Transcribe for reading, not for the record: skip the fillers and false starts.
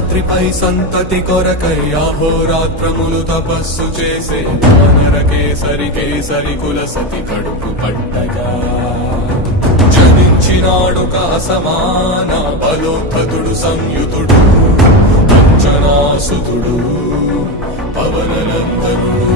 శేషాద్రిపై సంతతి కొరకై అహోరాత్రములు తపస్సు చేసే వానర కేసరి కేసరి కుల సతి కడుపు పట్టగా జనించినాడొక అసమాన బలోద్ధతుడు సంయుతుడు అంజనాసుతుడు పవననందనుడు